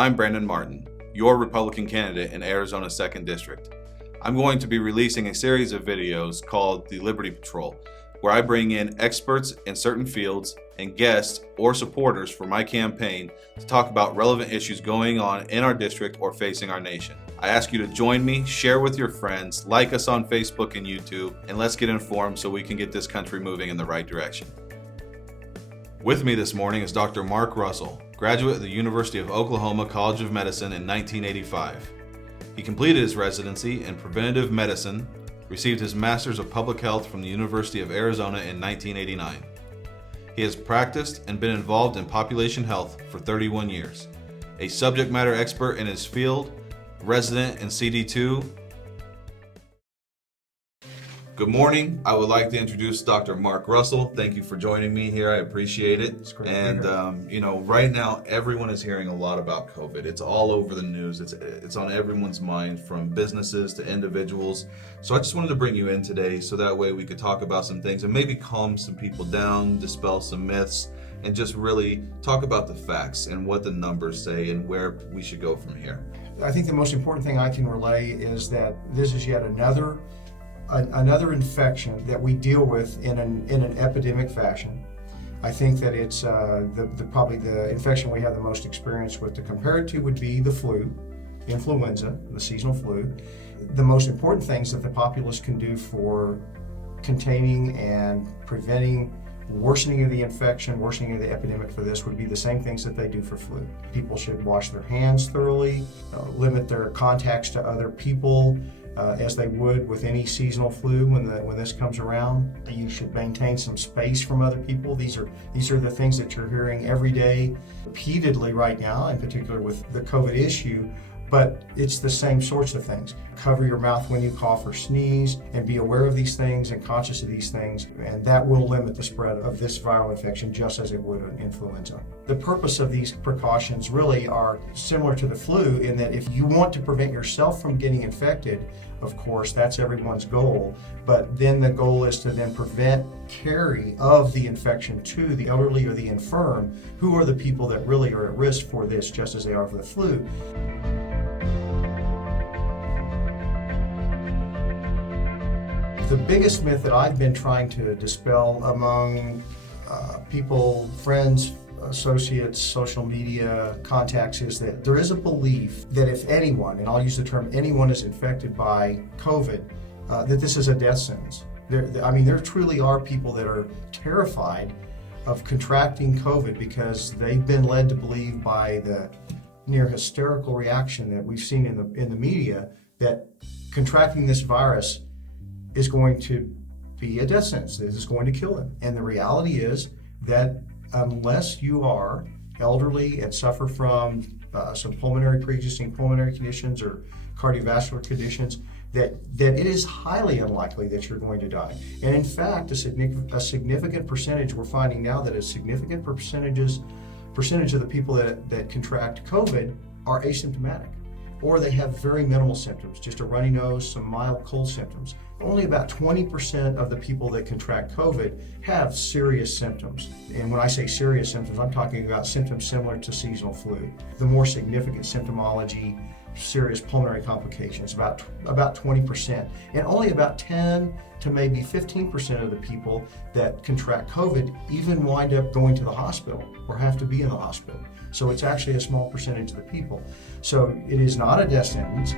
I'm Brandon Martin, your Republican candidate in Arizona's 2nd District. I'm going to be releasing a series of videos called the Liberty Patrol, where I bring in experts in certain fields and guests or supporters for my campaign to talk about relevant issues going on in our district or facing our nation. I ask you to join me, share with your friends, like us on Facebook and YouTube, and let's get informed so we can get this country moving in the right direction. With me this morning is Dr. Mark Russell, graduate of the University of Oklahoma College of Medicine in 1985. He completed his residency in preventive medicine, received his Master's of Public Health from the University of Arizona in 1989. He has practiced and been involved in population health for 31 years, a subject matter expert in his field, resident in CD2. Good morning. I would like to introduce Dr. Mark Russell. Thank you for joining me here. I appreciate it. It's great. And right now everyone is hearing a lot about COVID. It's all over the news. It's on everyone's mind, from businesses to individuals. So I just wanted to bring you in today so that way we could talk about some things and maybe calm some people down, dispel some myths, and just really talk about the facts and what the numbers say and where we should go from here. I think the most important thing I can relay is that this is yet another infection that we deal with in an epidemic fashion. I think that it's probably the infection we have the most experience with. To compare it to would be the flu, influenza, the seasonal flu. The most important things that the populace can do for containing and preventing worsening of the infection, worsening of the epidemic for this would be the same things that they do for flu. People should wash their hands thoroughly, limit their contacts to other people, as they would with any seasonal flu when this comes around. You should maintain some space from other people. These are the things that you're hearing every day, repeatedly right now, in particular with the COVID issue, but it's the same sorts of things. Cover your mouth when you cough or sneeze, and be aware of these things and conscious of these things, and that will limit the spread of this viral infection just as it would an influenza. The purpose of these precautions really are similar to the flu in that if you want to prevent yourself from getting infected, of course, that's everyone's goal, but then the goal is to then prevent carry of the infection to the elderly or the infirm, who are the people that really are at risk for this just as they are for the flu. The biggest myth that I've been trying to dispel among people, friends, associates, social media contacts is that there is a belief that if anyone, and I'll use the term anyone, is infected by COVID, that this is a death sentence. There truly are people that are terrified of contracting COVID because they've been led to believe by the near hysterical reaction that we've seen in the media that contracting this virus is going to be a death sentence. This is going to kill them. And the reality is that unless you are elderly and suffer from some pre-existing pulmonary conditions or cardiovascular conditions, that it is highly unlikely that you're going to die. And in fact, a significant percentage, we're finding now that a significant percentage of the people that contract COVID are asymptomatic, or they have very minimal symptoms, just a runny nose, some mild cold symptoms. Only about 20% of the people that contract COVID have serious symptoms. And when I say serious symptoms, I'm talking about symptoms similar to seasonal flu. The more significant symptomology, serious pulmonary complications, about 20%. And only about 10 to maybe 15% of the people that contract COVID even wind up going to the hospital or have to be in the hospital. So it's actually a small percentage of the people. So it is not a death sentence.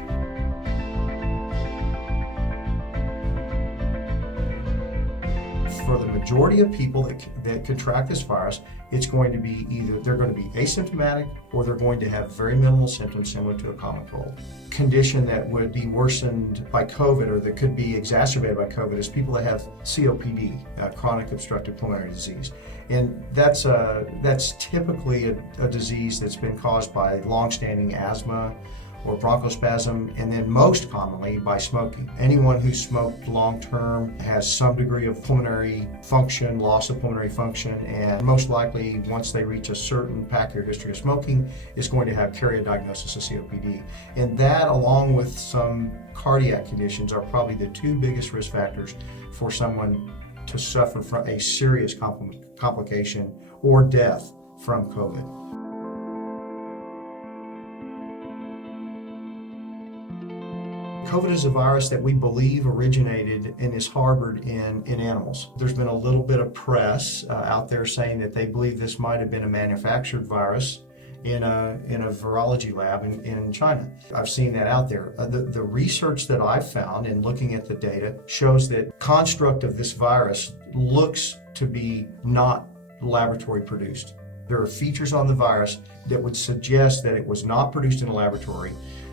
For the majority of people that contract this virus, it's going to be either they're going to be asymptomatic or they're going to have very minimal symptoms similar to a common cold. Condition that would be worsened by COVID or that could be exacerbated by COVID is people that have COPD, chronic obstructive pulmonary disease. And that's typically a disease that's been caused by long-standing asthma or bronchospasm, and then most commonly by smoking. Anyone who's smoked long-term has some degree of pulmonary function, loss of pulmonary function, and most likely once they reach a certain pack-year history of smoking is going to carry a diagnosis of COPD. And that, along with some cardiac conditions, are probably the two biggest risk factors for someone to suffer from a serious complication or death from COVID. COVID is a virus that we believe originated and is harbored in animals. There's been a little bit of press out there saying that they believe this might have been a manufactured virus in a virology lab in China. I've seen that out there. The research that I've found in looking at the data shows that construct of this virus looks to be not laboratory produced. There are features on the virus that would suggest that it was not produced in a laboratory,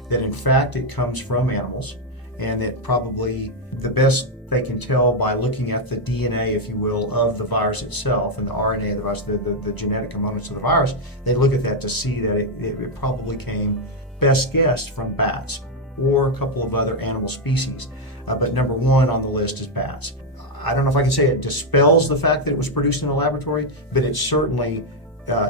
that in fact it comes from animals, and that probably the best they can tell by looking at the DNA, if you will, of the virus itself and the RNA of the virus, the genetic components of the virus, they look at that to see that it probably came, best guessed, from bats or a couple of other animal species. But number one on the list is bats. I don't know if I can say it dispels the fact that it was produced in a laboratory, but it certainly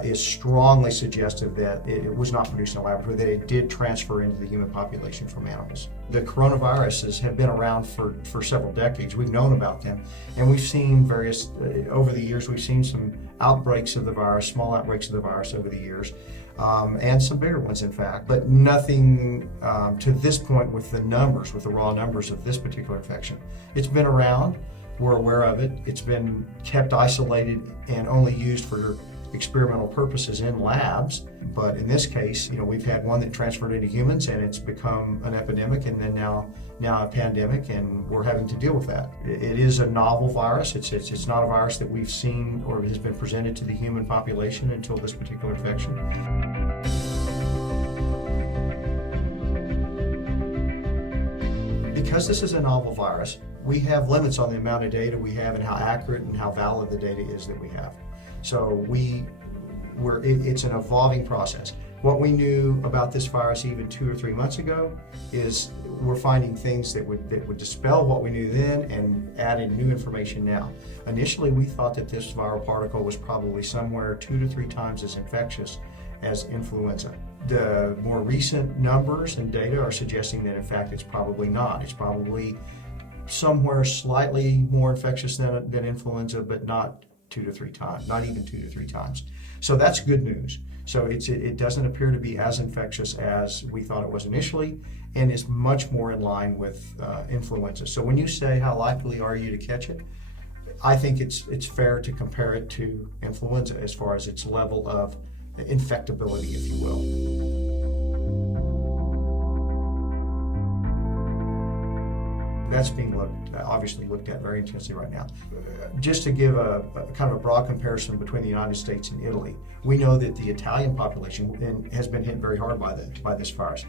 is strongly suggestive that it was not produced in a laboratory, that it did transfer into the human population from animals. The coronaviruses have been around for several decades. We've known about them, and we've seen various, over the years, we've seen some outbreaks of the virus, small outbreaks of the virus over the years, and some bigger ones, in fact, but nothing to this point with the numbers, with the raw numbers of this particular infection. It's been around, we're aware of it, it's been kept isolated and only used for experimental purposes in labs, but in this case, we've had one that transferred into humans and it's become an epidemic, and then now a pandemic, and we're having to deal with that. It is a novel virus. It's not a virus that we've seen or has been presented to the human population until this particular infection. Because this is a novel virus, we have limits on the amount of data we have and how accurate and how valid the data is that we have. So it's an evolving process. What we knew about this virus even 2 or 3 months ago is we're finding things that would dispel what we knew then and add in new information now. Initially, we thought that this viral particle was probably somewhere 2 to 3 times as infectious as influenza. The more recent numbers and data are suggesting that in fact it's probably not. It's probably somewhere slightly more infectious than influenza, but not 2 to 3 times, not even 2 to 3 times. So that's good news. So it doesn't appear to be as infectious as we thought it was initially, and is much more in line with influenza. So when you say how likely are you to catch it, I think it's fair to compare it to influenza as far as its level of infectability, if you will. That's being obviously looked at very intensely right now. Just to give a kind of a broad comparison between the United States and Italy, we know that the Italian population has been hit very hard by this virus.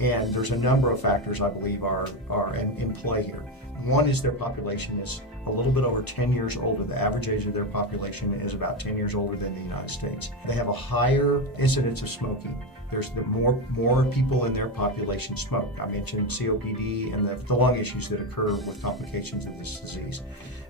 And there's a number of factors I believe are in play here. One is their population is a little bit over 10 years older. The average age of their population is about 10 years older than the United States. They have a higher incidence of smoking. There's more people in their population smoke. I mentioned COPD and the lung issues that occur with complications of this disease.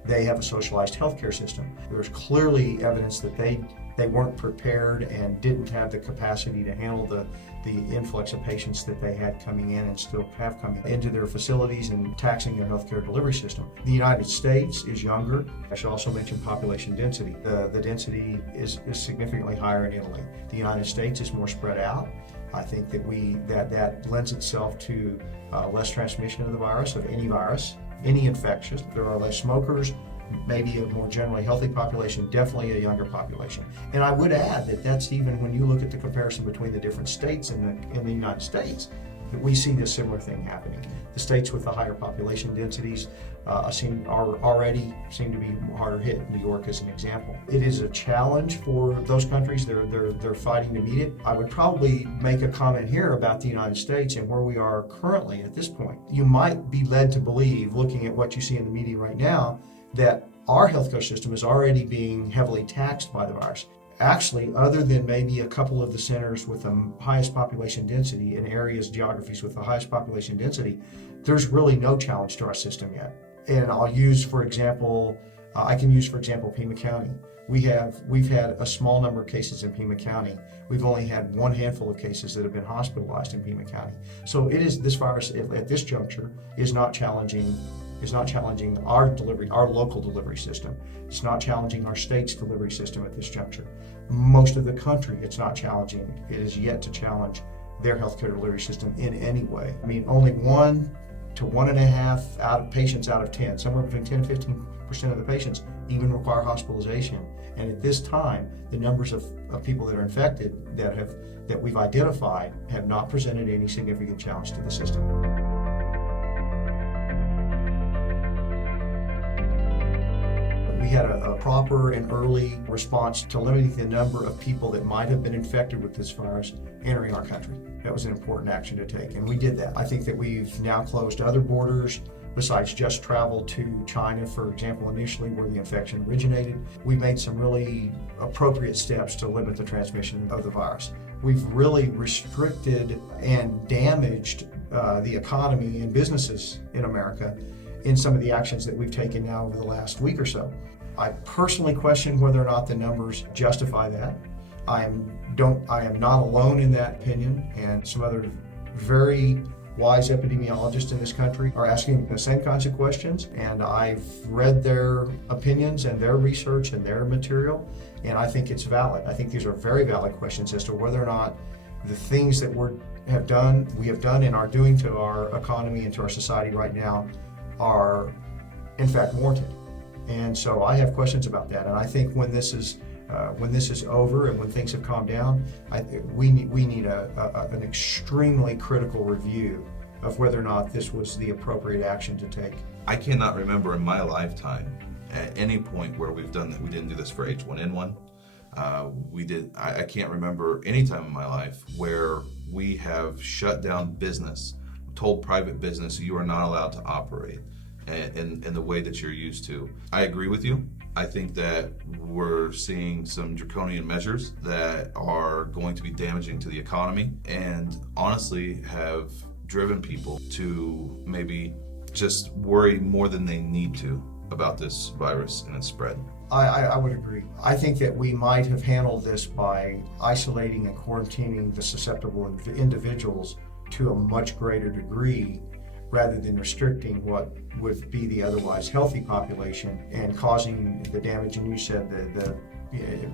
They have a socialized healthcare system. There's clearly evidence that they weren't prepared and didn't have the capacity to handle the influx of patients that they had coming in and still have coming into their facilities and taxing their healthcare delivery system. The United States is younger. I should also mention population density. The density is significantly higher in Italy. The United States is more spread out. I think that lends itself to less transmission of the virus, of any virus, any infectious. There are less smokers, maybe a more generally healthy population, definitely a younger population. And I would add that that's even when you look at the comparison between the different states in the United States, that we see this similar thing happening. The states with the higher population densities already seem to be harder hit. New York is an example. It is a challenge for those countries. They're fighting to meet it. I would probably make a comment here about the United States and where we are currently at this point. You might be led to believe, looking at what you see in the media right now, that our healthcare system is already being heavily taxed by the virus. Actually, other than maybe a couple of the centers with the highest population density in geographies with the highest population density, there's really no challenge to our system yet. And I can use, for example, Pima County. We've had a small number of cases in Pima County. We've only had one handful of cases that have been hospitalized in Pima County. So this virus at this juncture is not challenging our local delivery system. It's not challenging our state's delivery system at this juncture. Most of the country, it's not challenging. It is yet to challenge their healthcare delivery system in any way. I mean, only one to 1.5 patients out of 10, somewhere between 10 and 15% of the patients even require hospitalization. And at this time, the numbers of people that are infected that we've identified have not presented any significant challenge to the system. We had a proper and early response to limiting the number of people that might have been infected with this virus entering our country. That was an important action to take, and we did that. I think that we've now closed other borders besides just travel to China, for example, initially where the infection originated. We've made some really appropriate steps to limit the transmission of the virus. We've really restricted and damaged the economy and businesses in America in some of the actions that we've taken now over the last week or so. I personally question whether or not the numbers justify that. I am not alone in that opinion, and some other very wise epidemiologists in this country are asking the same kinds of questions, and I've read their opinions and their research and their material, and I think it's valid. I think these are very valid questions as to whether or not the things that we have done and are doing to our economy and to our society right now are in fact warranted. And so I have questions about that, and I think when this is over and when things have calmed down, we need an extremely critical review of whether or not this was the appropriate action to take. I cannot remember in my lifetime at any point where we've done that. We didn't do this for H1N1. I can't remember any time in my life where we have shut down business, told private business you are not allowed to operate in the way that you're used to. I agree with you. I think that we're seeing some draconian measures that are going to be damaging to the economy and honestly have driven people to maybe just worry more than they need to about this virus and its spread. I would agree. I think that we might have handled this by isolating and quarantining the susceptible individuals to a much greater degree rather than restricting what would be the otherwise healthy population and causing the damage. And you said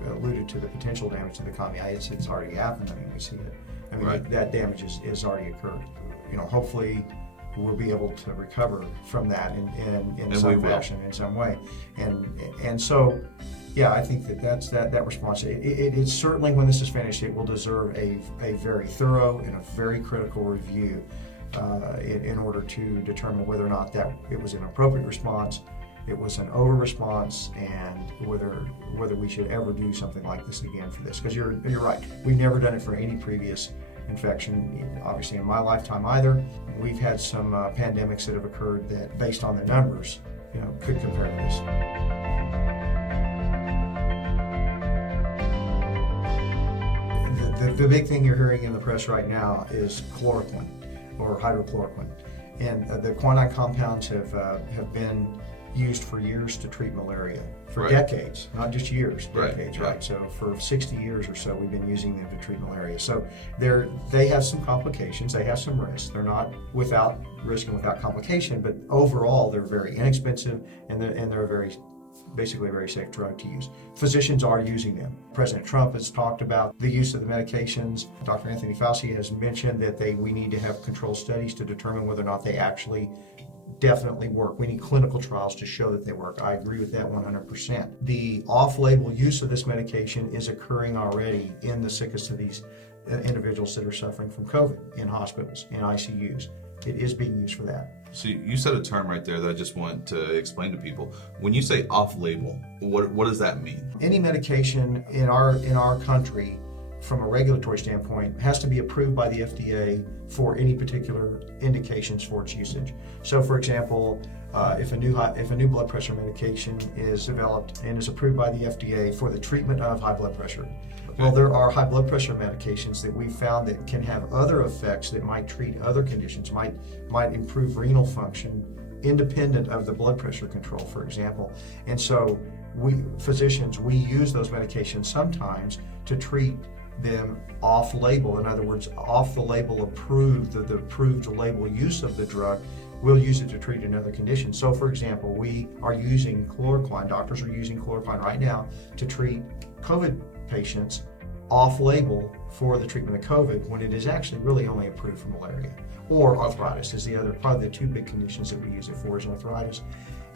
alluded to the potential damage to the economy. It's already happened. I mean, we see it. I mean, right. That damage is already occurred. Hopefully we'll be able to recover from that in some fashion, in some way. And so, yeah, I think that's that response. It's certainly, when this is finished, it will deserve a very thorough and a very critical review in order to determine whether or not that it was an appropriate response, it was an over response, and whether we should ever do something like this again for this. Because you're right, we've never done it for any previous infection, obviously in my lifetime either. We've had some pandemics that have occurred that, based on the numbers, could compare to this. The big thing you're hearing in the press right now is chloroquine, or hydrochloroquine. And the quinine compounds have been used for years to treat malaria, for right. decades, not just years, decades, right. right? So for 60 years or so, we've been using them to treat malaria. So they have some complications, they have some risks. They're not without risk and without complication, but overall, they're very inexpensive and they're basically a very safe drug to use. Physicians are using them. President Trump has talked about the use of the medications. Dr. Anthony Fauci has mentioned that we need to have controlled studies to determine whether or not they actually definitely work. We need clinical trials to show that they work. I agree with that 100%. The off-label use of this medication is occurring already in the sickest of these individuals that are suffering from COVID in hospitals, in ICUs. It is being used for that. So you said a term right there that I just want to explain to people. When you say off-label, what does that mean? Any medication in our country, from a regulatory standpoint, has to be approved by the FDA for any particular indications for its usage. So, for example, if a new blood pressure medication is developed and is approved by the FDA for the treatment of high blood pressure, well, there are high blood pressure medications that we've found that can have other effects that might treat other conditions, might improve renal function independent of the blood pressure control, for example. And so physicians use those medications sometimes to treat them off-label. In other words, off-the-label approved, the approved label use of the drug, we'll use it to treat another condition. So, for example, we are using chloroquine. Doctors are using chloroquine right now to treat COVID patients off-label for the treatment of COVID when it is actually really only approved for malaria. Or arthritis is the other, probably the two big conditions that we use it for is arthritis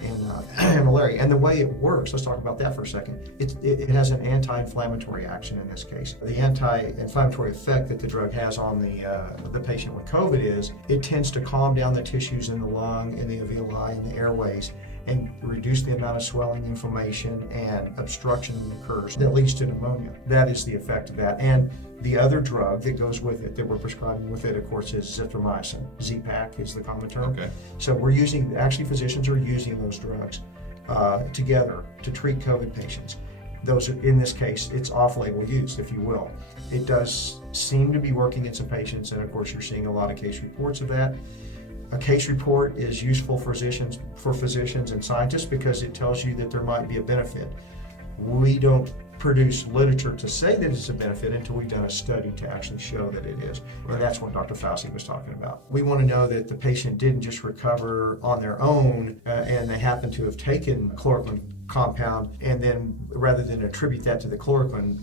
and malaria. And the way it works, let's talk about that for a second. It has an anti-inflammatory action in this case. The anti-inflammatory effect that the drug has on the patient with COVID is it tends to calm down the tissues in the lung, in the alveoli, in the airways, and reduce the amount of swelling, inflammation, and obstruction that occurs that leads to pneumonia. That is the effect of that. And the other drug that goes with it, that we're prescribing with it, of course, is zithromycin. Z-Pak is the common term. Okay. So actually physicians are using those drugs together to treat COVID patients. Those are, in this case, it's off-label use, if you will. It does seem to be working in some patients, and of course you're seeing a lot of case reports of that. A case report is useful for physicians and scientists because it tells you that there might be a benefit. We don't produce literature to say that it's a benefit until we've done a study to actually show that it is. Right. And that's what Dr. Fauci was talking about. We want to know that the patient didn't just recover on their own and they happen to have taken chloroquine compound, and then rather than attribute that to the chloroquine,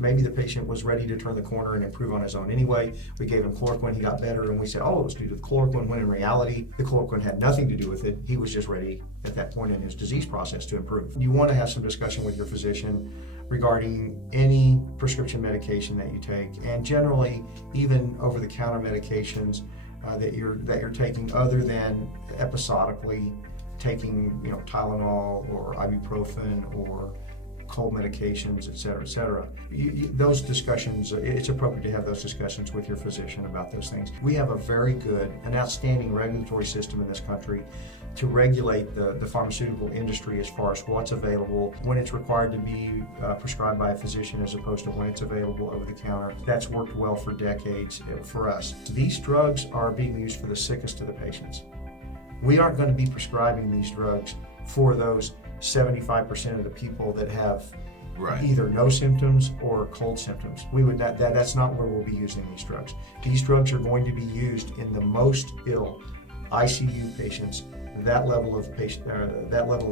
maybe the patient was ready to turn the corner and improve on his own anyway. We gave him chloroquine, he got better, and we said, oh, it was due to the chloroquine, when in reality, the chloroquine had nothing to do with it. He was just ready at that point in his disease process to improve. You want to have some discussion with your physician regarding any prescription medication that you take, and generally even over-the-counter medications that you're taking other than episodically taking Tylenol or ibuprofen or cold medications, et cetera. Those discussions, it's appropriate to have those discussions with your physician about those things. We have a very good, an outstanding regulatory system in this country to regulate the pharmaceutical industry as far as what's available, when it's required to be prescribed by a physician as opposed to when it's available over the counter. That's worked well for decades for us. These drugs are being used for the sickest of the patients. We aren't going to be prescribing these drugs for those 75% of the people that have either no symptoms or cold symptoms. That's not where we'll be using these drugs. These drugs are going to be used in the most ill ICU patients, that level of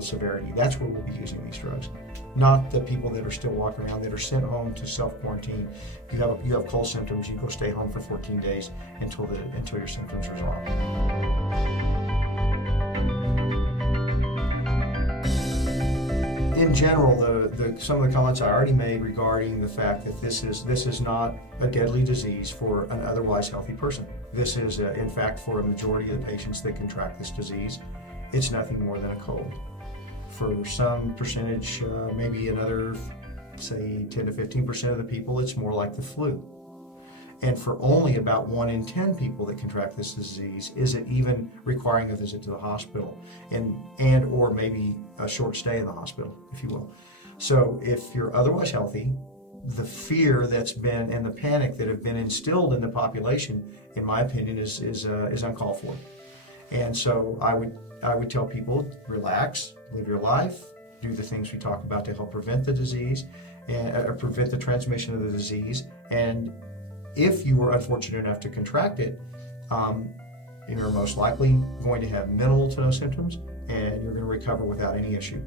severity. That's where we'll be using these drugs. Not the people that are still walking around, that are sent home to self-quarantine. You have cold symptoms, you go stay home for 14 days until your symptoms resolve. In general, some of the comments I already made regarding the fact that this is not a deadly disease for an otherwise healthy person. This is, in fact, for a majority of the patients that contract this disease, it's nothing more than a cold. For some percentage, maybe another, say 10 to 15% of the people, it's more like the flu. And for only about 1 in 10 people that contract this disease is it even requiring a visit to the hospital and or maybe a short stay in the hospital, if you will. So if you're otherwise healthy, the fear that's been and the panic that have been instilled in the population, in my opinion, is uncalled for. And so I would tell people, relax, live your life, do the things we talk about to help prevent the disease and prevent the transmission of the disease. And if you were unfortunate enough to contract it, you're most likely going to have minimal to no symptoms, and you're going to recover without any issue.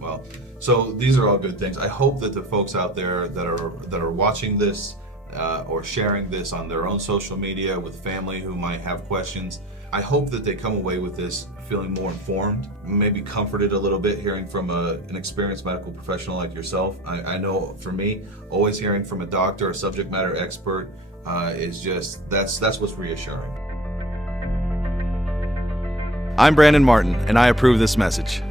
Well, so these are all good things. I hope that the folks out there that are watching this or sharing this on their own social media with family who might have questions, I hope that they come away with this feeling more informed, maybe comforted a little bit hearing from an experienced medical professional like yourself. I know for me, always hearing from a doctor, a subject matter expert, is just, that's what's reassuring. I'm Brandon Martin, and I approve this message.